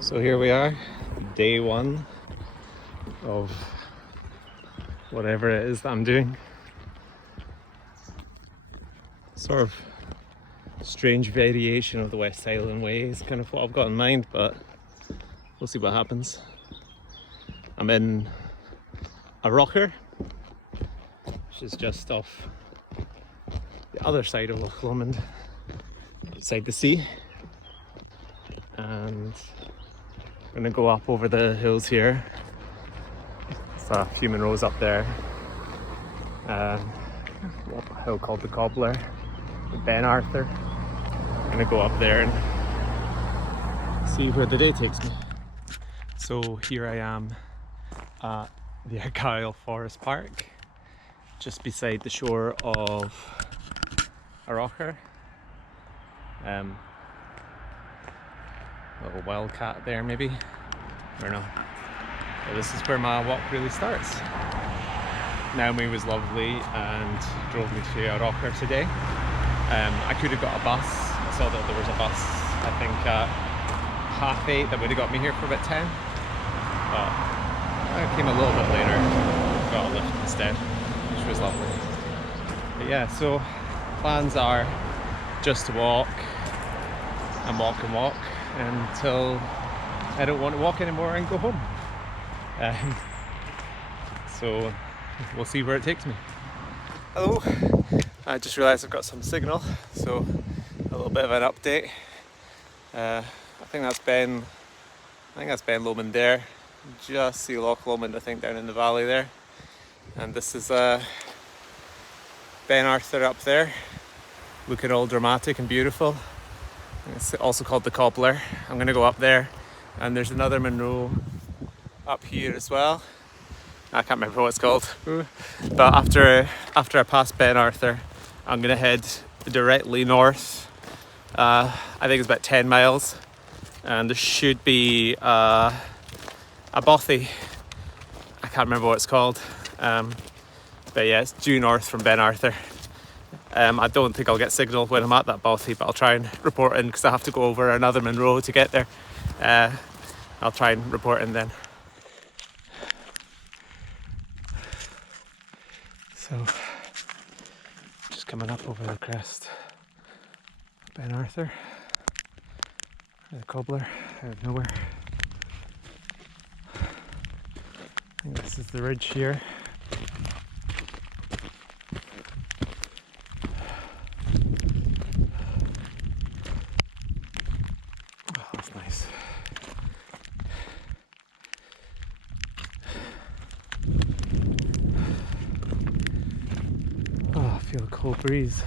So here we are, day one of whatever it is that I'm doing. Sort of strange variation of the West Highland Way is kind of what I've got in mind, but we'll see what happens. I'm in Arrochar, which is just off the other side of Loch Lomond, outside the sea, and I'm gonna go up over the hills here. There's a few rows up there. A hill called the Cobbler, the Beinn Ime. I'm gonna go up there and see where the day takes me. So here I am at the Argyll Forest Park, just beside the shore of Arrochar. Little wildcat there maybe, I don't know. But this is where my walk really starts. Naomi was lovely and drove me to Arrochar today. I could have got a bus. I saw that there was a bus, I think at 8:30 that would have got me here for about 10. But I came a little bit later, got a lift instead, which was lovely. But yeah, so plans are just to walk and walk and walk until I don't want to walk anymore and go home. So we'll see where it takes me. Hello, I just realised I've got some signal, so a little bit of an update. I think that's Beinn Lomond there. Just see Loch Lomond, I think, down in the valley there. And this is Beinn Ime up there, looking all dramatic and beautiful. It's also called the Cobbler. I'm going to go up there, and there's another Monroe up here as well. I can't remember what it's called. But after I pass Beinn Ime, I'm going to head directly north. I think it's about 10 miles, and there should be a Bothy. I can't remember what it's called. But yeah, it's due north from Beinn Ime. I don't think I'll get signal when I'm at that Bothy, but I'll try and report in because I have to go over another Monroe to get there. I'll try and report in then. So, just coming up over the crest, Beinn Ime, the Cobbler, out of nowhere. I think this is the ridge here. Oh, that's nice. Oh, I feel a cold breeze.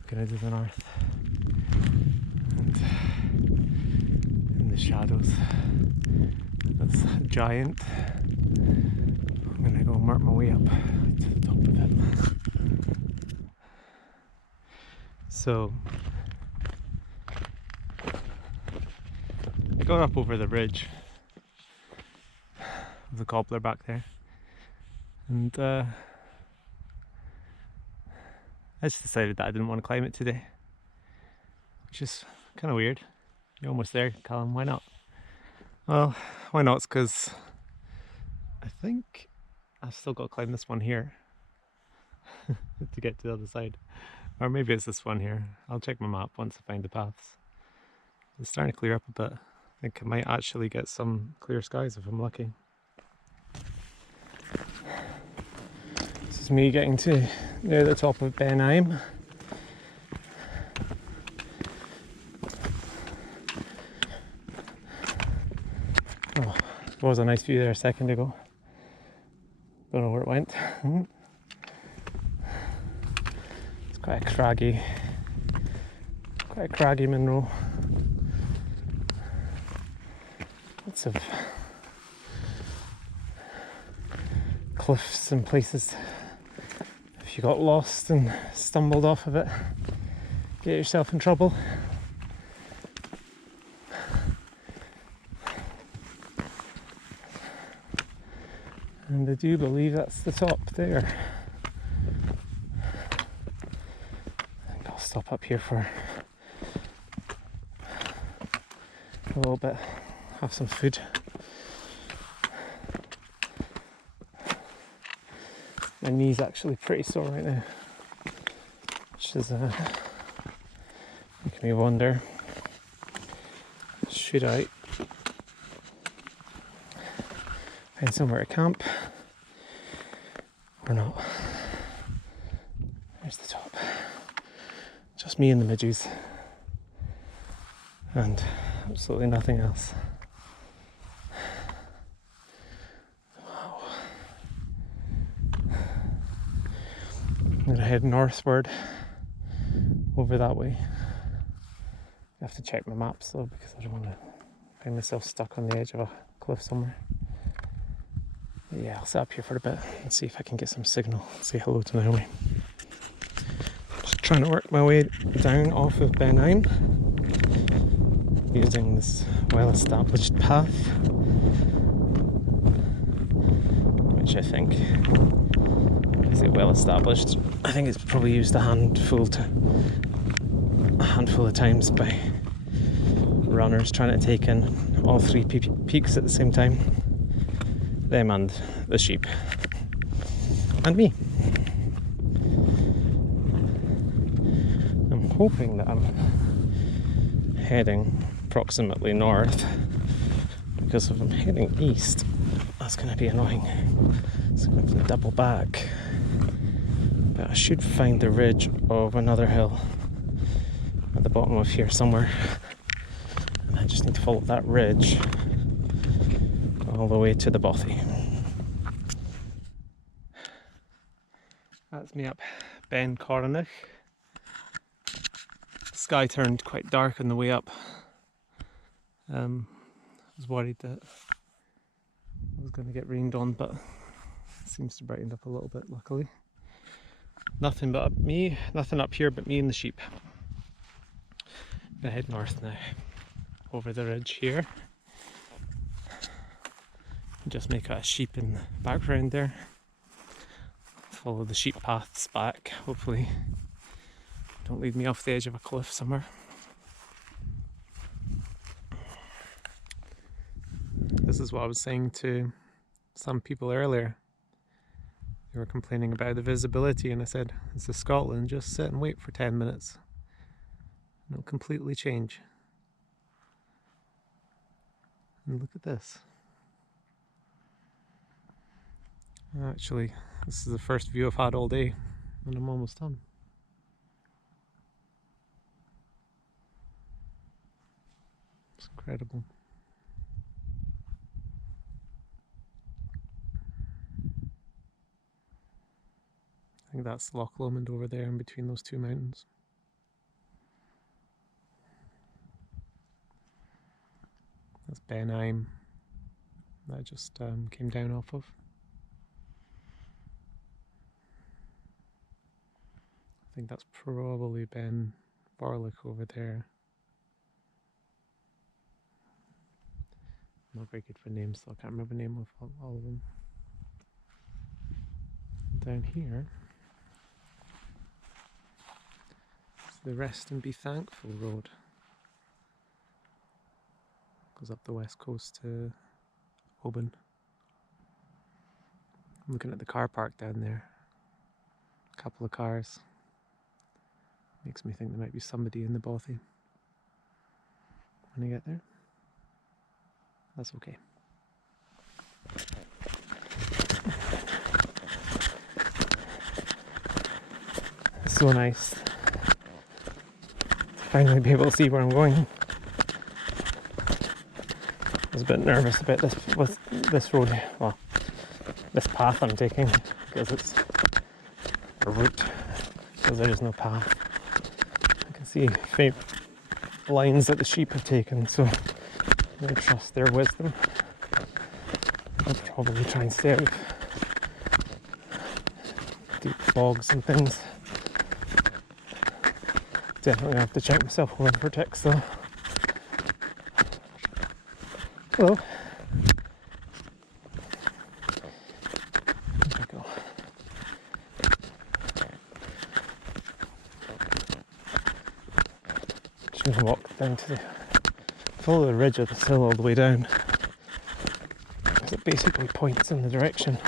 Looking into the north. And in the shadows, that's a giant. I'm gonna go and work my way up to the top of it. So, going up over the ridge of the Cobbler back there, and I just decided that I didn't want to climb it today, which is kind of weird. You're almost there, Callum, why not? Well, why not? It's because I think I've still got to climb this one here to get to the other side. Or maybe it's this one here. I'll check my map once I find the paths. It's starting to clear up a bit. I think I might actually get some clear skies if I'm lucky. This is me getting to near the top of Beinn Ime. Oh, there was a nice view there a second ago. Don't know where it went. It's quite a craggy Monroe. Lots of cliffs and places. If you got lost and stumbled off of it, get yourself in trouble. And I do believe that's the top there. I think I'll stop up here for a little bit, have some food. My knee's actually pretty sore right now, which is making me wonder, should I find somewhere to camp or not? There's the top. Just me and the midges. And absolutely nothing else. Wow. I'm going to head northward over that way. I have to check my maps though, because I don't want to find myself stuck on the edge of a cliff somewhere. But yeah, I'll sit up here for a bit and see if I can get some signal. Say hello to Naomi. Just trying to work my way down off of Beinn Ime using this well-established path, which I think, is it well-established? I think it's probably used a handful of times by runners trying to take in all three peaks at the same time. Them and the sheep. And me. I'm hoping that I'm heading approximately north, because if I'm heading east, that's going to be annoying. So I'm going to have to double back. But I should find the ridge of another hill at the bottom of here somewhere. And I just need to follow that ridge all the way to the Bothy. That's me up Beinn Ime. The sky turned quite dark on the way up. I was worried that I was going to get rained on, but it seems to brighten up a little bit, luckily. Nothing up here but me and the sheep. I'm gonna head north now, over the ridge here. Just make a sheep in the background there. Follow the sheep paths back, hopefully don't lead me off the edge of a cliff somewhere. This is what I was saying to some people earlier. They were complaining about the visibility, and I said, this is Scotland, just sit and wait for 10 minutes. It'll completely change. And look at this. Actually, this is the first view I've had all day, and I'm almost done. It's incredible. I think that's Loch Lomond over there in between those two mountains. That's Beinn Ime that I just came down off of. I think that's probably Ben Barlick over there. I'm not very good for names, so I can't remember the name of all of them. And down here, it's the Rest and Be Thankful road. Goes up the west coast to Oban. I'm looking at the car park down there. A couple of cars. Makes me think there might be somebody in the Bothy when I get there. That's okay. It's so nice to finally be able to see where I'm going. I was a bit nervous about this road, well, this path I'm taking, because it's a route, because there is no path. I can see faint lines that the sheep have taken, so I trust their wisdom. I'll probably try and stay out of deep bogs and things. Definitely have to check myself over for ticks though. Hello. There we go. Just gonna walk down to follow the ridge of the hill all the way down, because it basically points in the direction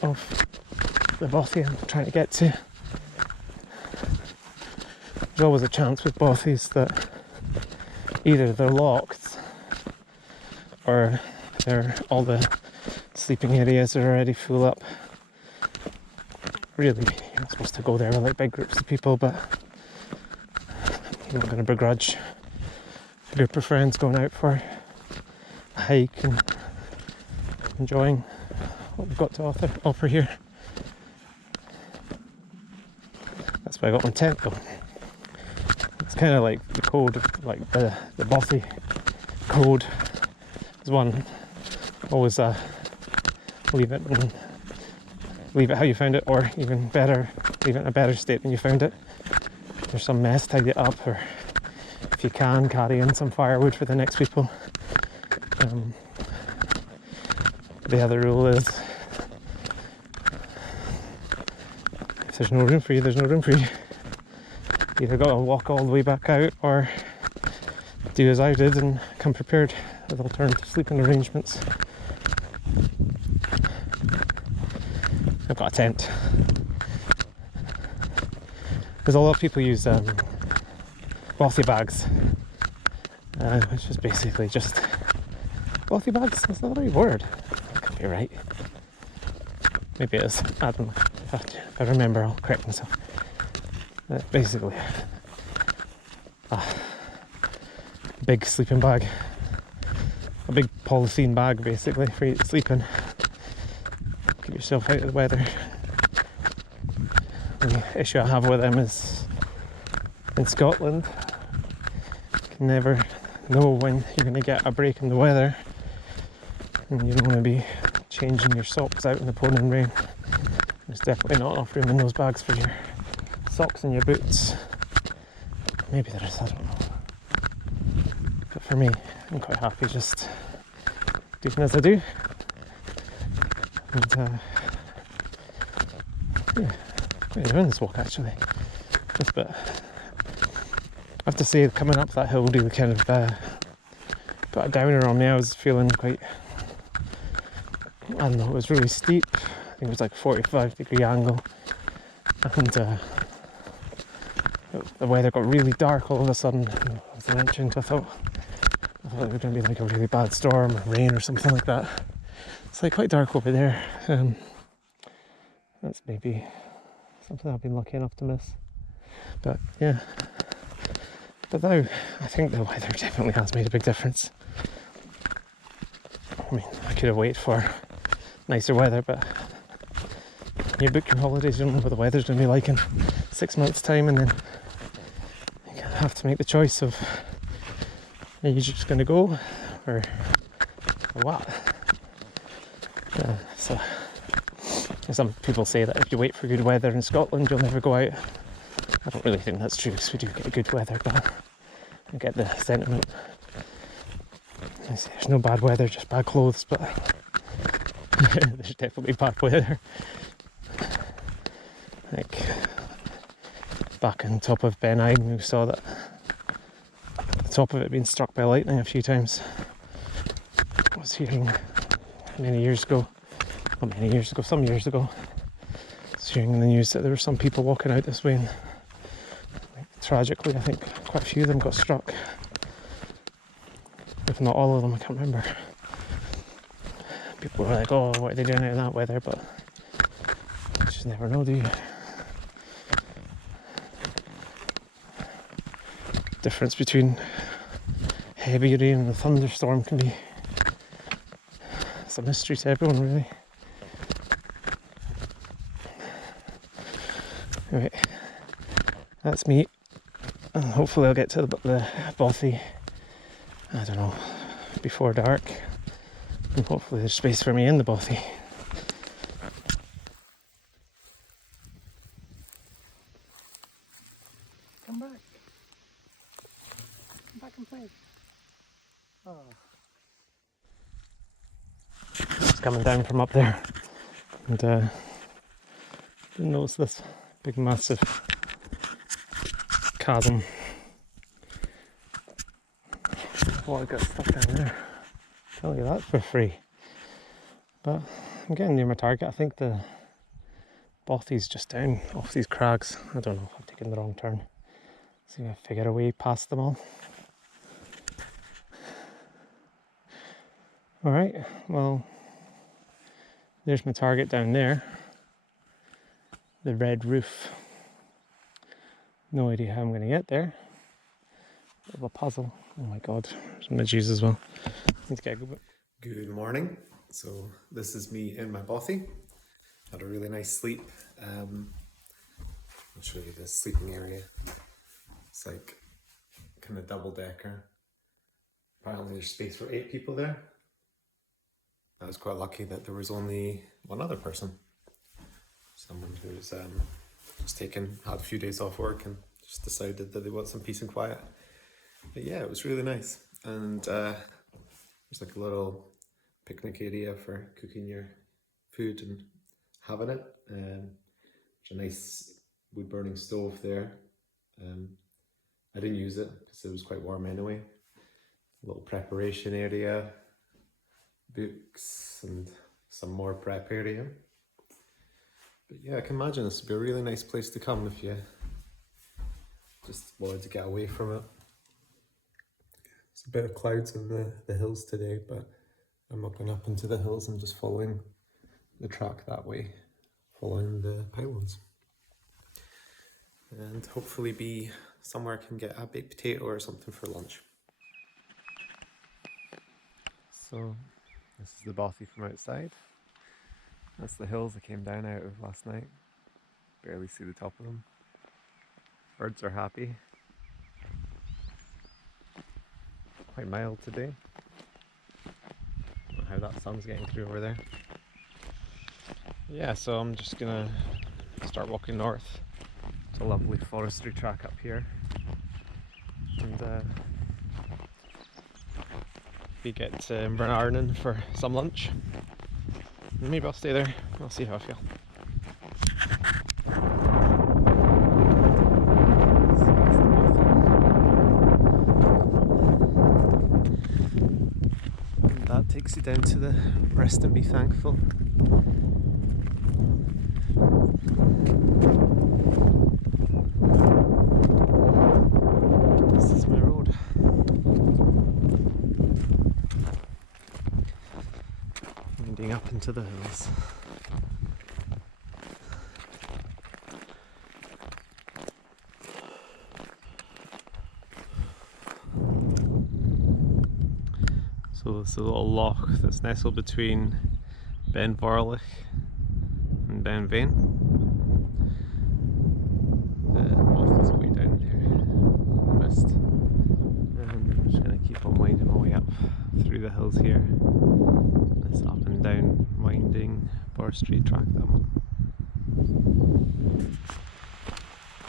of the bothy I'm trying to get to. There's always a chance with bothies that either they're locked or all the sleeping areas are already full up. Really, you're not supposed to go there with like big groups of people, but I'm not going to begrudge a group of friends going out for a hike and enjoying what we've got to offer here. That's why I got my tent though. It's kind of like the code, like the bothy code is one. Always leave it how you found it, or even better, leave it in a better state than you found it. If there's some mess, tidy it up, or if you can, carry in some firewood for the next people. The other rule is, if there's no room for you, there's no room for you. You either got to walk all the way back out, or do as I did and come prepared with alternative sleeping arrangements. I've got a tent. Because a lot of people use bothy bags, which is basically just bothy bags. That's not the right word. That could be right. Maybe it is. I don't know. If I remember, I'll correct myself. Basically, a big sleeping bag, a big polythene bag, basically for you to sleep in. Keep yourself out of the weather. The issue I have with them is in Scotland, you can never know when you're going to get a break in the weather, and you don't want to be changing your socks out in the pouring rain. There's definitely not enough room in those bags for your socks and your boots. Maybe there is, I don't know. But for me, I'm quite happy just doing as I do. And yeah, quite enjoying this walk actually. Just a bit. I have to say, coming up that hill really kind of put a downer on me. I was feeling quite, I don't know, it was really steep. I think it was like 45-degree angle, and the weather got really dark all of a sudden. As I mentioned, I thought it was going to be like a really bad storm or rain or something like that. It's like quite dark over there. That's maybe something I've been lucky enough to miss. But yeah. But now, I think the weather definitely has made a big difference. I mean, I could have waited for nicer weather, but you book your holidays, you don't know what the weather's going to be like in 6 months' time, and then you have to make the choice of, are you just going to go, or what? So some people say that if you wait for good weather in Scotland, you'll never go out. I don't really think that's true, because we do get good weather, but I get the sentiment. I say there's no bad weather, just bad clothes, but there's definitely bad weather. Like back on top of Beinn Ime, we saw that the top of it being struck by lightning a few times. I was hearing many years ago, some years ago, I was hearing in the news that there were some people walking out this way, and tragically I think quite a few of them got struck. If not all of them, I can't remember. People were like, oh, what are they doing out in that weather? But you just never know, do you? Difference between heavy rain and a thunderstorm can be, it's a mystery to everyone, really. Anyway, that's me, and hopefully I'll get to the bothy, I don't know, before dark, and hopefully there's space for me in the bothy. Come back and play. Oh. It's coming down from up there, and didn't notice this big massive chasm. Oh, I got stuff down there. Tell you that for free. But I'm getting near my target. I think the Bothy's just down off these crags. I don't know if I've taken the wrong turn. See if I figure a way past them all. Alright, well, there's my target down there. The red roof. No idea how I'm going to get there. Bit of a puzzle. Oh my god, there's midges as well. Need to get a good bit. Good morning. So this is me in my bothy. Had a really nice sleep. I'll show you the sleeping area. It's like kind of double decker. Apparently there's space for 8 people there. I was quite lucky that there was only one other person. Someone who's just had a few days off work and just decided that they want some peace and quiet. But yeah, it was really nice. And there's like a little picnic area for cooking your food and having it. There's a nice wood burning stove there. I didn't use it because it was quite warm anyway. A little preparation area, books and some more prep area. But yeah, I can imagine this would be a really nice place to come if you just wanted to get away from it. It's a bit of clouds in the hills today, but I'm not going up into the hills. I'm just following the track that way, following the pylons. And hopefully be somewhere I can get a baked potato or something for lunch. So this is the Bothy from outside. That's the hills I came down out of last night. Barely see the top of them. Birds are happy. Quite mild today. Don't know how that sun's getting through over there. Yeah, so I'm just gonna start walking north. It's a lovely forestry track up here. And we get to Inverarnan for some lunch. Maybe I'll stay there. I'll see how I feel. And that takes you down to the rest and be thankful. This is my road. Ending up into the hills. So this is a little loch that's nestled between Beinn Ime and Beinn Ime. The Bothy's way down there in the mist. And I'm just going to keep on winding my way up through the hills here. This up and down winding forestry track that I'm on.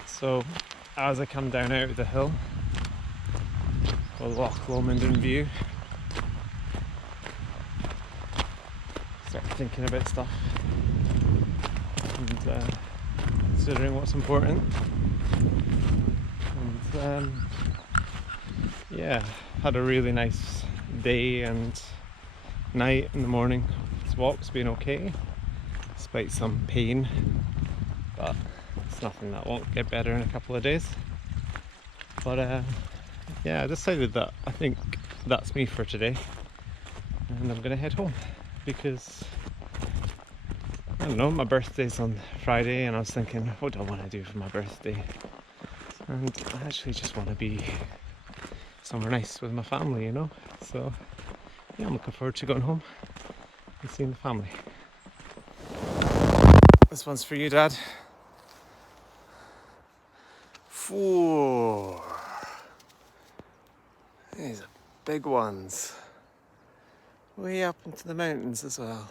So as I come down out of the hill, a Loch Lomond in view. Start thinking about stuff and considering what's important. And yeah, had a really nice day and night in the morning. This walk's been okay, despite some pain, but it's nothing that won't get better in a couple of days. But yeah, I decided that I think that's me for today, and I'm gonna head home because I don't know, my birthday's on Friday, and I was thinking, what do I want to do for my birthday? And I actually just want to be somewhere nice with my family, you know? So yeah, I'm looking forward to going home and seeing the family. This one's for you, Dad. 4. These are big ones. Way up into the mountains as well.